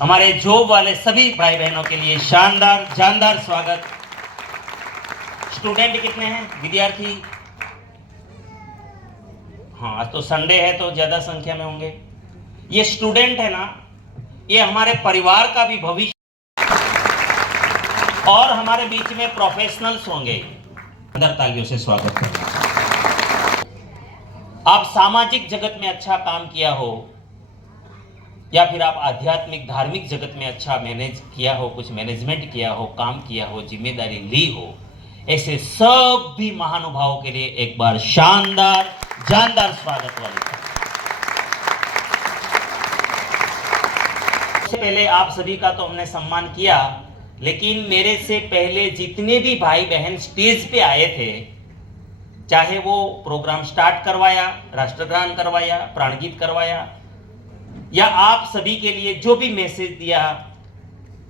हमारे जॉब वाले सभी भाई बहनों के लिए शानदार जानदार स्वागत। स्टूडेंट कितने हैं, विद्यार्थी? हाँ, आज तो संडे है तो ज्यादा संख्या में होंगे। ये स्टूडेंट है ना, ये हमारे परिवार का भी भविष्य और हमारे बीच में प्रोफेशनल्स होंगे। अंदर तालियों से स्वागत करना। आप सामाजिक जगत में अच्छा काम किया हो या फिर आप आध्यात्मिक धार्मिक जगत में अच्छा मैनेज किया हो, कुछ मैनेजमेंट किया हो, काम किया हो, जिम्मेदारी ली हो, ऐसे सब भी महानुभावों के लिए एक बार शानदार जानदार स्वागत वाले। सबसे पहले आप सभी का तो हमने सम्मान किया, लेकिन मेरे से पहले जितने भी भाई बहन स्टेज पे आए थे, चाहे वो प्रोग्राम स्टार्ट करवाया, राष्ट्रगान करवाया, प्राणगीत करवाया, या आप सभी के लिए जो भी मैसेज दिया,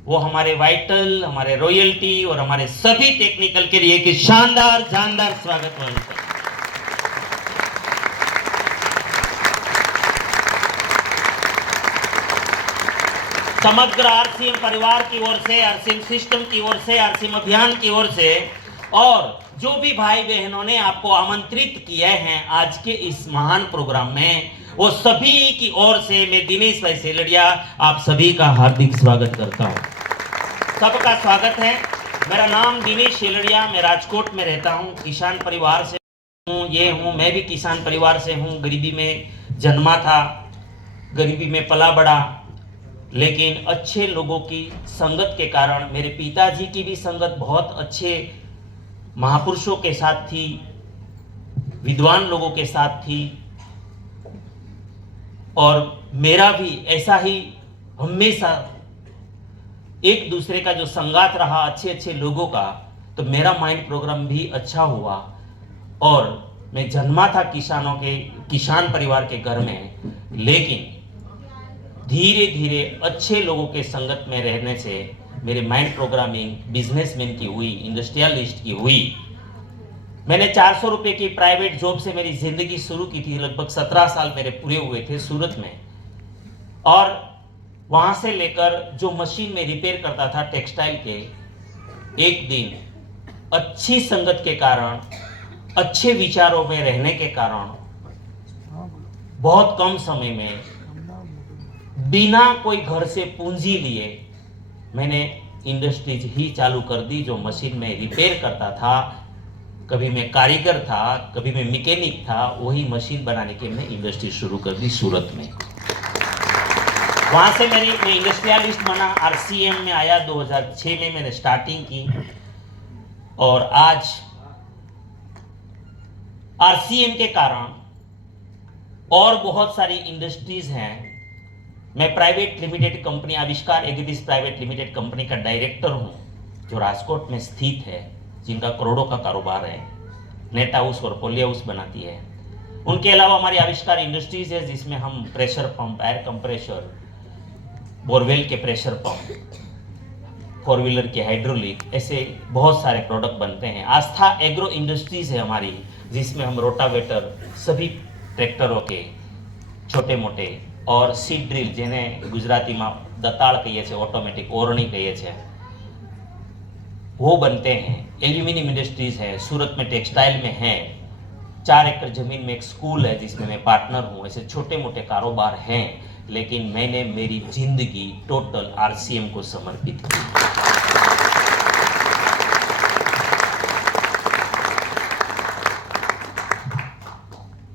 वो हमारे वाइटल, हमारे रॉयल्टी और हमारे सभी टेक्निकल के लिए एक शानदार जानदार स्वागत वाले। समग्र आरसीएम परिवार की ओर से, आरसीएम सिस्टम की ओर से, आरसीएम अभियान की ओर से और जो भी भाई बहनों ने आपको आमंत्रित किए हैं आज के इस महान प्रोग्राम में, वो सभी की ओर से मैं दिनेश भाई सेलड़िया आप सभी का हार्दिक स्वागत करता हूं। सबका स्वागत है। मेरा नाम दिनेश सेलड़िया, मैं राजकोट में रहता हूं, किसान परिवार से हूं। मैं भी किसान परिवार से हूं। गरीबी में जन्मा था, गरीबी में पला बड़ा, लेकिन अच्छे लोगों की संगत के कारण, मेरे पिताजी की भी संगत बहुत अच्छे महापुरुषों के साथ थी, विद्वान लोगों के साथ थी, और मेरा भी ऐसा ही हमेशा एक दूसरे का जो संगात रहा अच्छे अच्छे लोगों का, तो मेरा माइंड प्रोग्राम भी अच्छा हुआ। और मैं जन्मा था किसान परिवार के घर में, लेकिन धीरे धीरे अच्छे लोगों के संगत में रहने से मेरे माइंड प्रोग्रामिंग बिजनेसमैन की हुई, इंडस्ट्रियलिस्ट की हुई। मैंने 400 रुपए की प्राइवेट जॉब से मेरी जिंदगी शुरू की थी। लगभग 17 साल मेरे पूरे हुए थे सूरत में, और वहां से लेकर जो मशीन में रिपेयर करता था टेक्सटाइल के, एक दिन अच्छी संगत के कारण, अच्छे विचारों में रहने के कारण, बहुत कम समय में बिना कोई घर से पूंजी लिए मैंने इंडस्ट्रीज ही चालू कर दी, जो मशीन में रिपेयर करता था। कभी मैं कारीगर था, कभी मैं मैकेनिक था, वही मशीन बनाने की मैं इंडस्ट्री शुरू कर दी सूरत में। वहां से मैं इंडस्ट्रियलिस्ट बना, आरसीएम में आया 2006 में मैंने स्टार्टिंग की, और आज आरसीएम के कारण और बहुत सारी इंडस्ट्रीज हैं। मैं प्राइवेट लिमिटेड कंपनी आविष्कार एग्रीज प्राइवेट लिमिटेड कंपनी का डायरेक्टर हूं, जो राजकोट में स्थित है, जिनका करोड़ों का कारोबार है, नेट हाउस और पोली हाउस बनाती है। उनके अलावा हमारी आविष्कार इंडस्ट्रीज है, जिसमें हम pressure pump, air compressor, borewell के प्रेशर पंप, फोर व्हीलर के हाइड्रोलिक, ऐसे बहुत सारे प्रोडक्ट बनते हैं। आस्था एग्रो इंडस्ट्रीज है हमारी, जिसमें हम रोटावेटर, सभी ट्रैक्टरों के छोटे मोटे, और सीड ड्रिल, જેને ગુજરાતીમાં દતાળ કહીએ છીએ, ઓટોમેટિક ઓરણી કહીએ છીએ, वो बनते हैं। एल्यूमिनियम इंडस्ट्रीज है, सूरत में टेक्सटाइल में है, 4 एकड़ जमीन में एक स्कूल है जिसमें मैं पार्टनर हूँ। ऐसे छोटे मोटे कारोबार हैं, लेकिन मैंने मेरी जिंदगी टोटल आरसीएम को समर्पित की।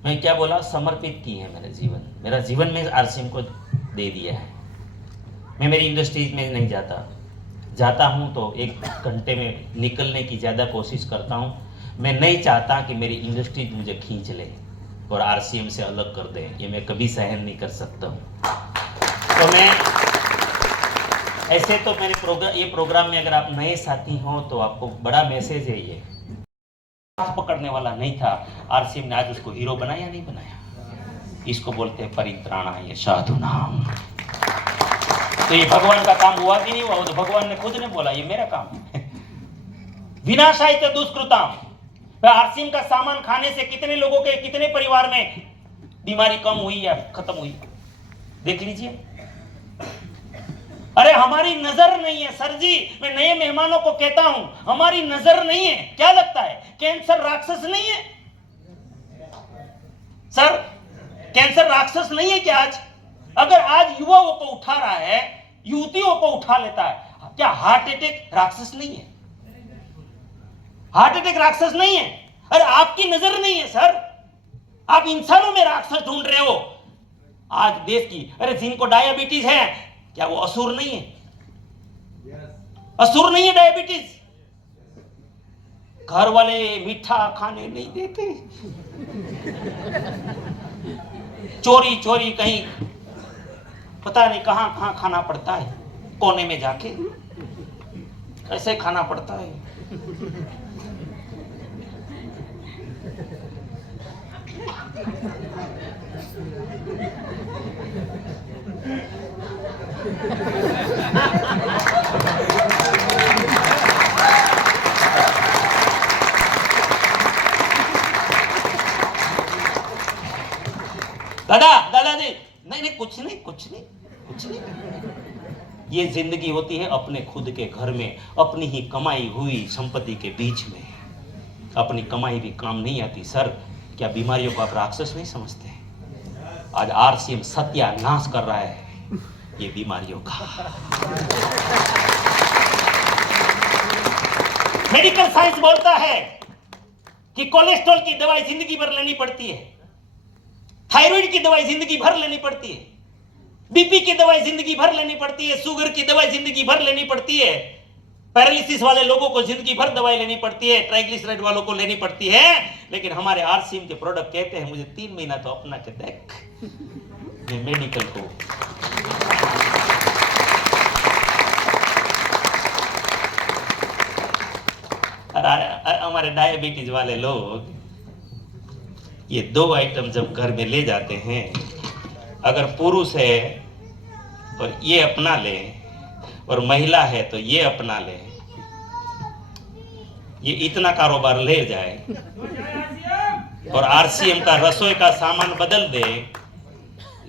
मैं क्या बोला, समर्पित की है मैंने जीवन, मेरा जीवन में आरसीएम को दे दिया है। मैं मेरी इंडस्ट्रीज में नहीं जाता हूं तो 1 घंटे में निकलने की ज़्यादा कोशिश करता हूं। मैं नहीं चाहता कि मेरी इंडस्ट्री मुझे खींच ले और आरसीएम से अलग कर दे, ये मैं कभी सहन नहीं कर सकता हूं। तो मैं ऐसे तो ये प्रोग्राम में अगर आप नए साथी हो तो आपको बड़ा मैसेज है, ये पकड़ने वाला नहीं था। आरसीएम ने आज उसको हीरो बनाया, नहीं बनाया। इसको बोलते हैं परित्राणा, ये साधु नाम। तो ये भगवान का काम हुआ कि नहीं हुआ, तो भगवान ने खुद ने बोला ये मेरा काम है। विनाशाय च दुष्कृताम। आरसीएम का सामान खाने से कितने लोगों के, कितने परिवार में बीमारी कम हुई या खत्म हुई, देख लीजिए। हमारी नजर नहीं है सर जी, मैं नए मेहमानों को कहता हूं, हमारी नजर नहीं है। क्या लगता है कैंसर राक्षस नहीं है सर? कैंसर राक्षस नहीं है क्या? आज अगर आज युवाओं को उठा रहा है, युवतियों को उठा लेता है, क्या हार्ट अटैक राक्षस नहीं है? हार्ट अटैक राक्षस नहीं है। अरे आपकी नजर नहीं है सर, आप इंसानों में राक्षस ढूंढ रहे हो आज देश की। अरे जिनको डायबिटीज है, क्या वो असुर नहीं है? असुर नहीं है डायबिटीज? घर वाले मीठा खाने नहीं देते, चोरी चोरी कहीं पता नहीं कहां कहां खाना पड़ता है, कोने में जाके ऐसे खाना पड़ता है। दादाजी नहीं नहीं, कुछ नहीं कुछ नहीं कुछ नहीं। ये जिंदगी होती है अपने खुद के घर में, अपनी ही कमाई हुई संपत्ति के बीच में। अपनी कमाई भी काम नहीं आती सर। क्या बीमारियों को आप राक्षस नहीं समझते? आज आरसीएम सत्यानाश कर रहा है ये बीमारियों का। मेडिकल साइंस बोलता है कि कोलेस्ट्रॉल की दवाई जिंदगी भर लेनी पड़ती है, थायराइड की दवाई जिंदगी भर लेनी पड़ती है, बीपी की दवाई जिंदगी भर लेनी पड़ती है, शुगर की दवाई जिंदगी भर लेनी पड़ती है, पैरालिसिस वाले लोगों को जिंदगी भर दवाई लेनी पड़ती है, ट्राइग्लिसराइड वालों को लेनी पड़ती है। लेकिन हमारे आरसीएम के प्रोडक्ट कहते हैं मुझे 3 महीना तो अपना के देख, मैं मेडिकल को हमारे डायबिटीज वाले लोग ये 2 आइटम जब घर में ले जाते हैं, अगर पुरुष है और ये अपना ले और महिला है तो ये अपना ले, ये इतना कारोबार ले जाए और आरसीएम का रसोई का सामान बदल दे,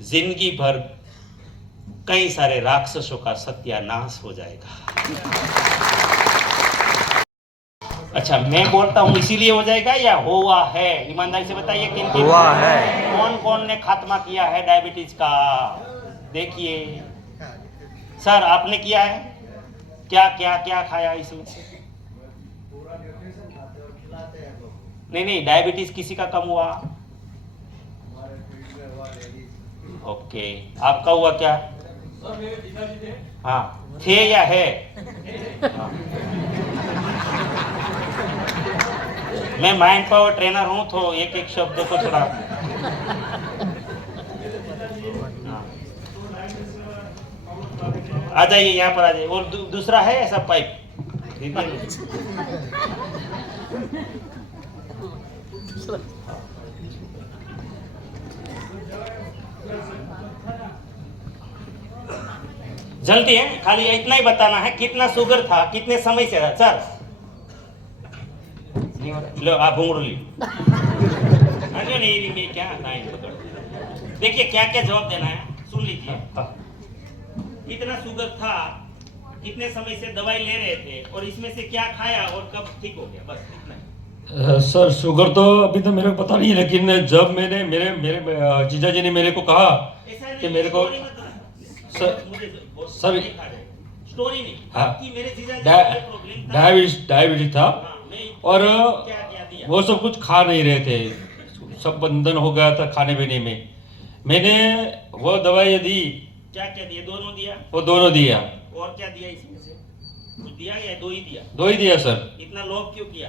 जिंदगी भर कई सारे राक्षसों का सत्यानाश हो जाएगा। अच्छा मैं बोलता हूं इसीलिए हो जाएगा या हुआ है? ईमानदारी से बताइए किन किन हुआ है। कौन कौन ने खात्मा किया है डायबिटीज का? देखिए सर आपने किया है क्या? क्या क्या खाया इसमें से? नहीं डायबिटीज किसी का कम हुआ? ओके आपका हुआ क्या? हाँ थे या है? हाँ। मैं माइंड पावर ट्रेनर हूं तो एक एक शब्द को थोड़ा आ जाइए यहाँ पर आ जाइए। और दूसरा है ऐसा पाइप? जल्दी है, खाली इतना ही बताना है कितना शुगर था, कितने समय से था सर? लो आप घूंघरू ली। नहीं क्या देखिए क्या क्या जवाब देना है, सुन लीजिए। कितना शुगर था, कितने समय से दवाई ले रहे थे और इसमें से क्या खाया और कब ठीक हो गया, बस इतना। सर शुगर तो अभी तो मेरे को पता नहीं है, लेकिन जब मैंने मेरे जीजा जी ने मेरे को कहा कि मेरे को सर स्टोरी नहीं हाँ कि मेरे जीजा डायबिटीज था और वो सब कुछ खा नहीं रहे थे, सब बंधन हो गया था खाने पीने में। मैंने वो दवाई दी। क्या क्या दिया? दोनों दिया? वो दोनों दिया। और क्या दिया इसमें से? कुछ दिया या 2 ही दिया? 2 ही दिया सर। इतना लोभ क्यों किया?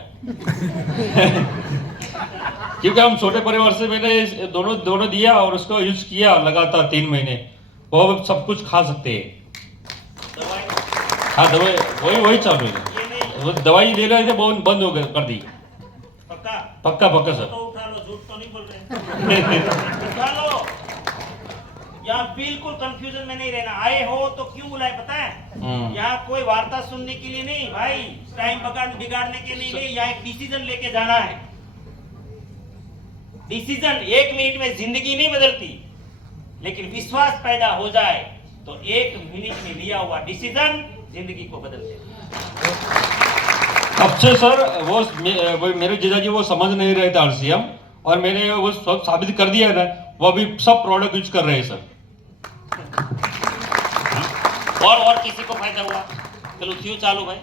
क्योंकि हम छोटे परिवार से मैंने दोनों दिया और उसको यूज किया लगातार 3 महीने। वो सब कुछ खा सकते हैं। हाँ दवाई वही चालू है। वो दवाई ले रहे थे बंद हो गए, कर दी। पक्का सर। तो उठा लो, झूठ तो नहीं बोल रहे। उठा लो, यहाँ बिल्कुल कंफ्यूजन में नहीं रहना। आए हो तो क्यों बुलाए पता है? यहाँ कोई वार्ता सुनने के लिए नहीं भाई, टाइम बिगाड़ने के लिए नहीं, यहाँ एक डिसीजन लेके जाना है। डिसीजन 1 मिनट में जिंदगी नहीं बदलती, लेकिन विश्वास पैदा हो जाए तो 1 मिनट में लिया हुआ डिसीजन जिंदगी को बदल देगा। अब से सर वो मेरे जीजाजी वो समझ नहीं रहे थे आरसीएम, और मैंने वो सब साबित कर दिया है, वो अभी सब प्रोडक्ट यूज कर रहे हैं सर। और किसी को फायदा हुआ? चलो क्यों चालू भाई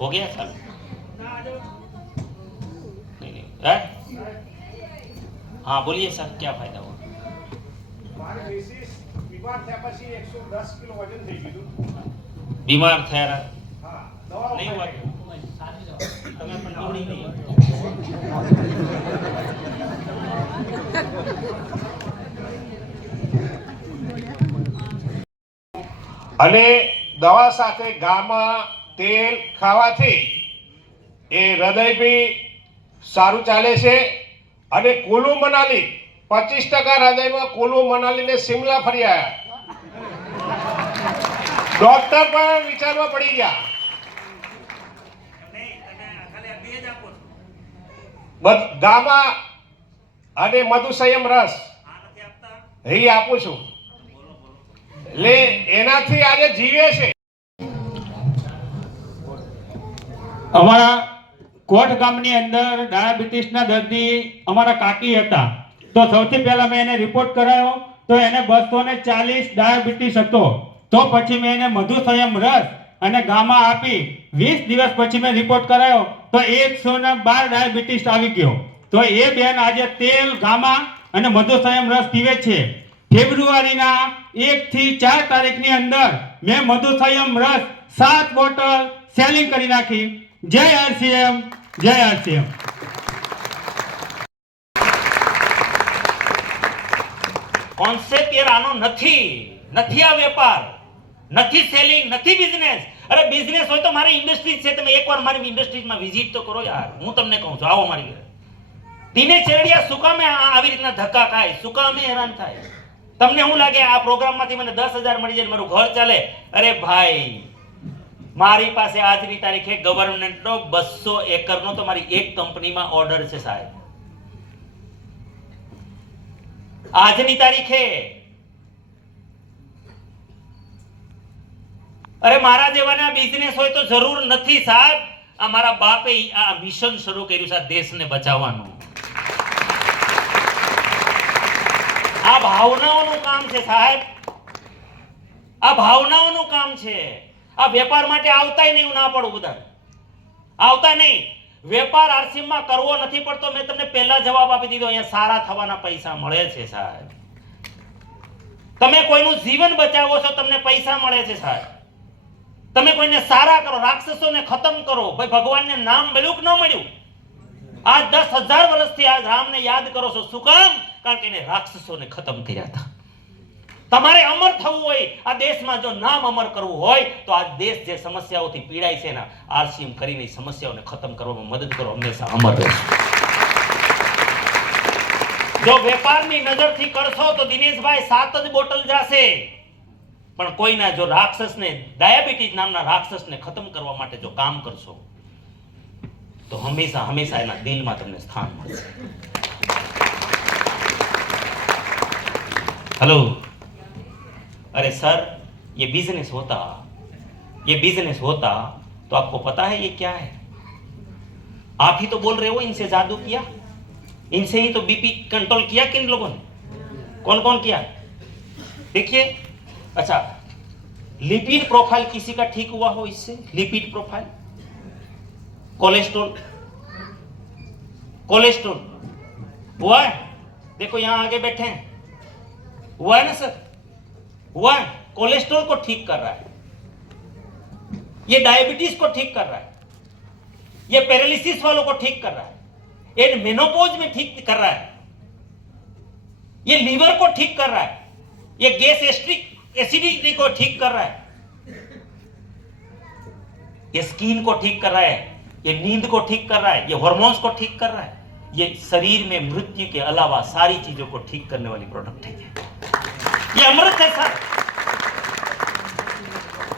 हो गया चालू? नहीं है? हाँ बोलिए सर, क्या फायदा हुआ? बीमार થયા नहीं हुआ? તમે પણ દોડી નહીં। અને દવા સાથે ગામા તેલ ખાવાથી એ હૃદય બી સારું ચાલે છે। અને કુલુ મનાલી 25% હૃદયમાં કુલુ મનાલી ને શિમલા ફરી આવ્યા। ડોક્ટર પણ વિચારવા પડી ગયા। ગામા અને મધુસંયમ રસ એ આપું છું, એટલે એનાથી આજે જીવે છે। અમારા કોટ ગામની અંદર ડાયાબિટીસના દર્દી અમારા કાકી હતા, તો સૌથી પહેલા મેં એને રિપોર્ટ કરાયો તો એને 240 ડાયાબિટીસ હતો। તો પછી મેં એને મધુસંયમ રસ અને ગામા આપી 20 દિવસ પછી મેં રિપોર્ટ કરાયો તો 112 ડાયાબિટીસ આવી ગયો। તો એ બેન આજે તેલ ગામા અને મધુસંયમ રસ પીવે છે। ફેબ્રુઆરીના 1 થી 4 તારીખની અંદર મેં મધુસંયમ રસ 7 બોટલ સેલિંગ કરી નાખી। જય આરસીએમ, જય આરસીએમ। કોન્સેપ્ટ એ રાનો નથી, નથી આ વેપાર, નથી સેલિંગ, નથી બિઝનેસ। અરે બિઝનેસ હોય તો મારી ઇન્ડસ્ટ્રીઝ છે, તમે એકવાર મારી ઇન્ડસ્ટ્રીઝમાં વિઝિટ તો કરો યાર। હું તમને કહું છું, આવો મારી ઘરે। દિને ચેરડિયા સુકામે આવી રીતના ધક્કા ખાય, સુકામે હેરાન થાય। તમને શું લાગે આ પ્રોગ્રામમાંથી મને 10,000 મળી જાય મારું ઘર ચાલે? અરે ભાઈ, મારી પાસે આજની તારીખે ગવર્નમેન્ટનો 200 એકરનો તો મારી એક કંપનીમાં ઓર્ડર છે સાહેબ। આજની તારીખે અરે મારા જેવાના બિઝનેસ હોય તો જરૂર નથી સાહેબ। આ મારા બાપે આ મિશન શરૂ કર્યું છે દેશને બચાવવાનું। આ ભાવનાઓનું કામ છે સાહેબ, આ ભાવનાઓનું કામ છે। આ વેપાર માટે આવતાય નહીં, હું ના પડું બધા આવતા નહીં। વેપાર આરસીએમમાં કરવો નથી પડતો। મેં તમને પહેલા જવાબ આપી દીધો, અહીંયા સારા થવાના પૈસા મળે છે સાહેબ। તમે કોઈનું જીવન બચાવો છો, તમને પૈસા મળે છે સાહેબ। તમે કોઈને સારા કરો, રાક્ષસોને ખતમ કરો। ભાઈ ભગવાનને નામ મળ્યું કે ન મળ્યું? આજ 10,000 વર્ષથી આજ રામને યાદ કરો છો, શું કામ? કારણ કે એને રાક્ષસોને ખતમ કર્યા હતા। તમારે અમર થવું હોય, આ દેશમાં જો નામ અમર કરવું હોય તો આ દેશ જે સમસ્યાઓથી પીડાય છે એના આરસીએમ કરીને સમસ્યાઓને ખતમ કરવામાં મદદ કરો, હંમેશા અમર રહેશે। જો વેપારની નજરથી કરશો તો દિનેશભાઈ 7 જ બોટલ જશે, પણ કોઈના જો રાક્ષસને, ડાયાબિટીસ નામના રાક્ષસને ખતમ કરવા માટે જો કામ કરશો તો હંમેશા હંમેશા એના દિલમાં તમને સ્થાન મળશે। हेलो, अरे सर ये बिजनेस होता तो आपको पता है ये क्या है? आप ही तो बोल रहे हो इनसे जादू किया, इनसे ही तो बीपी कंट्रोल किया। किन लोगों ने, कौन कौन किया? देखिए, अच्छा लिपिड प्रोफाइल किसी का ठीक हुआ हो इससे? लिपिड प्रोफाइल, कोलेस्ट्रॉल हुआ है? देखो यहां आगे बैठे हैं, हुआ है ना सर? हुआ है। कोलेस्ट्रॉल को ठीक कर रहा है, ये डायबिटीज को ठीक कर रहा है, ये पैरालिसिस वालों को ठीक कर रहा है, ये मेनोपॉज में ठीक कर रहा है, ये लीवर को ठीक कर रहा है, ये गैस एसिडिटी को ठीक कर रहा है, ये स्किन को ठीक कर रहा है, ये नींद को ठीक कर रहा है, ये हार्मोन्स को ठीक कर रहा है, ये शरीर में मृत्यु के अलावा सारी चीजों को ठीक करने वाली प्रोडक्ट है। ये अमृत है सर।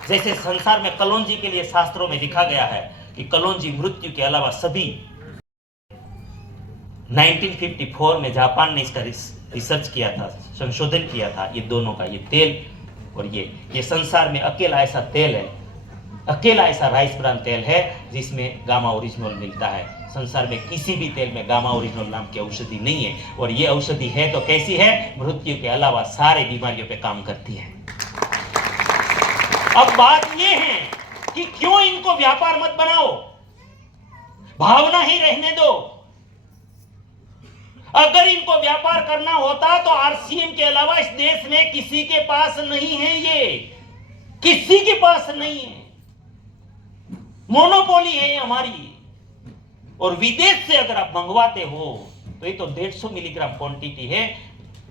जैसे संसार में कलौंजी के लिए शास्त्रों में लिखा गया है कि कलौंजी मृत्यु के अलावा सभी 1954 में जापान ने इसका रिसर्च किया था, संशोधन किया था। ये दोनों का, ये तेल और ये संसार में अकेला ऐसा तेल है, अकेला ऐसा राइस ब्रान तेल है जिसमें गामा ओरिजिनल मिलता है। संसार में किसी भी तेल में गामा ओरिजिनल नाम की औषधि नहीं है, और ये औषधि है तो कैसी है? मृत्यु के अलावा सारे बीमारियों पे काम करती है। अब बात ये है कि क्यों इनको व्यापार मत बनाओ, भावना ही रहने दो। अगर इनको व्यापार करना होता तो आरसीएम के अलावा इस देश में किसी के पास नहीं है, ये किसी के पास नहीं है, मोनोपोली है हमारी। और विदेश से अगर आप मंगवाते हो तो ये तो 150 मिलीग्राम क्वांटिटी है,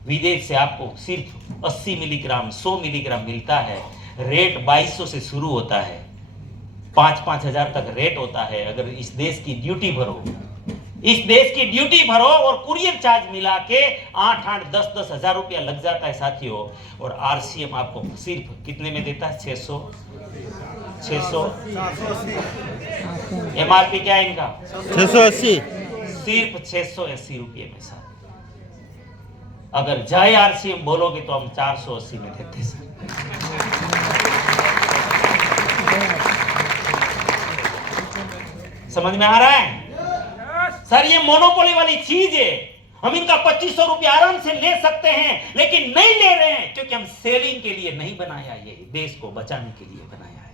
विदेश से आपको सिर्फ 80 मिलीग्राम 100 मिलीग्राम मिलता है। रेट 2200 से शुरू होता है, 5-5 हजार तक रेट होता है। अगर इस देश की ड्यूटी भरो, इस देश की ड्यूटी भरो और कुरियर चार्ज मिला के 8-8, 10-10 हजार रुपया लग जाता है साथियों। और आरसीएम आपको सिर्फ कितने में देता है? 600। एमआरपी क्या है इनका? 680। सिर्फ 680 रुपये में सर। अगर जय आरसीएम बोलोगे तो हम 480 में देते सर। समझ में आ रहा है सर? ये मोनोपोली वाली चीज है। हम इनका 2500 रुपया आराम से ले सकते हैं, लेकिन नहीं ले रहे हैं क्योंकि हम सेलिंग के लिए नहीं बनाया, ये देश को बचाने के लिए बनाया है।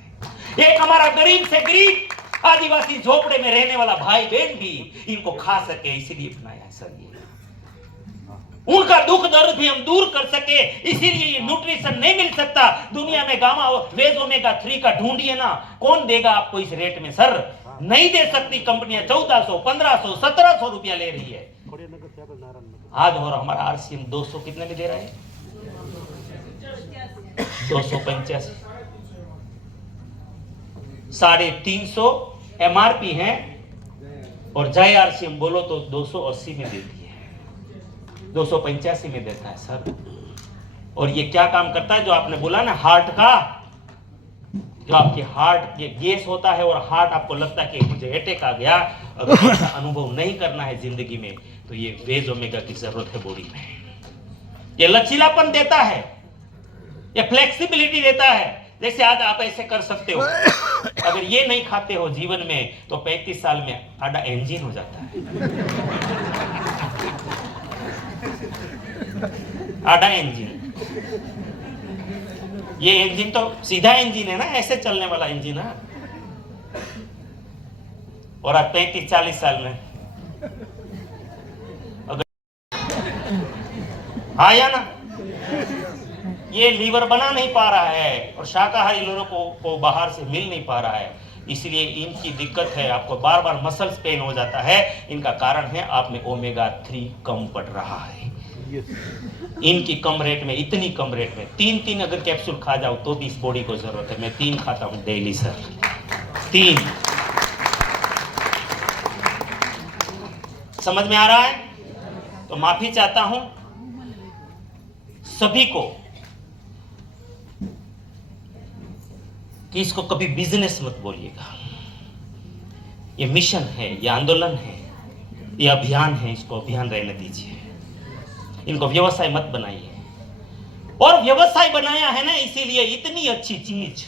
एक हमारा गरीब से गरीब आदिवासी झोपड़े में रहने वाला भाई बहन भी इनको खा सके, इसीलिए बनाया है सर। ये उनका दुख दर्द भी हम दूर कर सके, इसीलिए ये न्यूट्रिशन नहीं मिल सकता दुनिया में। गामा वेज ओमेगा 3 का ढूंढिए ना, कौन देगा आपको इस रेट में सर? नहीं दे सकती कंपनियां। 1400, 1500, 1700 रुपया ले रही है आज। और हमारा आरसीएम 200 कितने में दे रहा है? 285, 350 एमआरपी है। और जय आरसीएम बोलो तो 280 में देती है, 285 में देता है सर। और ये क्या काम करता है? जो आपने बोला ना हार्ट का, जो आपके हार्ट ये गैस होता है और हार्ट आपको लगता है कि मुझे अटैक आ गया, अगर ऐसा अनुभव नहीं करना है जिंदगी में तो ये वेज ओमेगा की जरूरत है बॉडी में। ये लचीलापन देता है, ये फ्लेक्सिबिलिटी देता है। जैसे आज आप ऐसे कर सकते हो, अगर ये नहीं खाते हो जीवन में तो 35 साल में आधा इंजन हो जाता है। आधा इंजन, ये इंजन तो सीधा इंजन है ना, ऐसे चलने वाला इंजन है। और आज 35-40 साल में अगर आया ना, ये लीवर बना नहीं पा रहा है और शाकाहारी लोगों को बाहर से मिल नहीं पा रहा है, इसलिए इनकी दिक्कत है। आपको बार बार मसल्स पेन हो जाता है। इनका कारण है आप में ओमेगा 3 कम पड़ रहा है। इनकी कम रेट में, इतनी कम रेट में 3 अगर कैप्सूल खा जाओ तो भी इस बॉडी को जरूरत है। मैं 3 खाता हूं डेली सर, 3। समझ में आ रहा है? तो माफी चाहता हूं सभी को कि इसको कभी बिजनेस मत बोलिएगा। ये मिशन है, ये आंदोलन है, ये अभियान है, इसको अभियान रहने दीजिए। इनको व्यवसाय मत बनाइए। और व्यवसाय बनाया है ना, इसीलिए इतनी अच्छी चीज,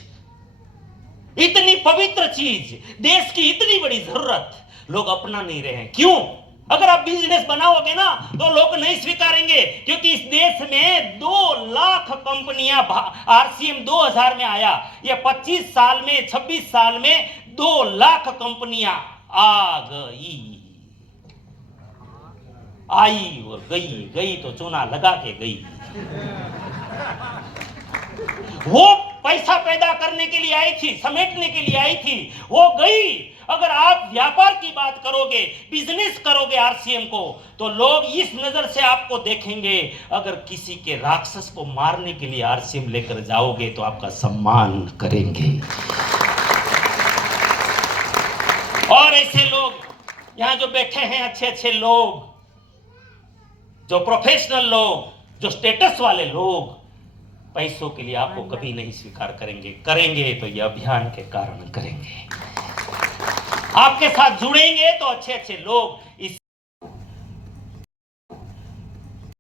इतनी पवित्र चीज, देश की इतनी बड़ी जरूरत लोग अपना नहीं रहे हैं। क्यों? अगर आप बिजनेस बनाओगे ना तो लोग नहीं स्वीकारेंगे, क्योंकि इस देश में 2 लाख कंपनियां, आरसीएम 2000 में आया, ये 25 साल में 26 साल में 2 लाख कंपनियां आ गई, आई और गई, गई तो चूना लगा के गई। वो पैसा पैदा करने के लिए आई थी, समेटने के लिए आई थी, वो गई। अगर आप व्यापार की बात करोगे, बिजनेस करोगे आरसीएम को, तो लोग इस नजर से आपको देखेंगे। अगर किसी के राक्षस को मारने के लिए आरसीएम लेकर जाओगे तो आपका सम्मान करेंगे। और ऐसे लोग यहां जो बैठे हैं, अच्छे अच्छे लोग, जो प्रोफेशनल लोग, जो स्टेटस वाले लोग, पैसों के लिए आपको कभी नहीं स्वीकार करेंगे। करेंगे तो ये अभियान के कारण करेंगे। आपके साथ जुड़ेंगे तो अच्छे अच्छे लोग इस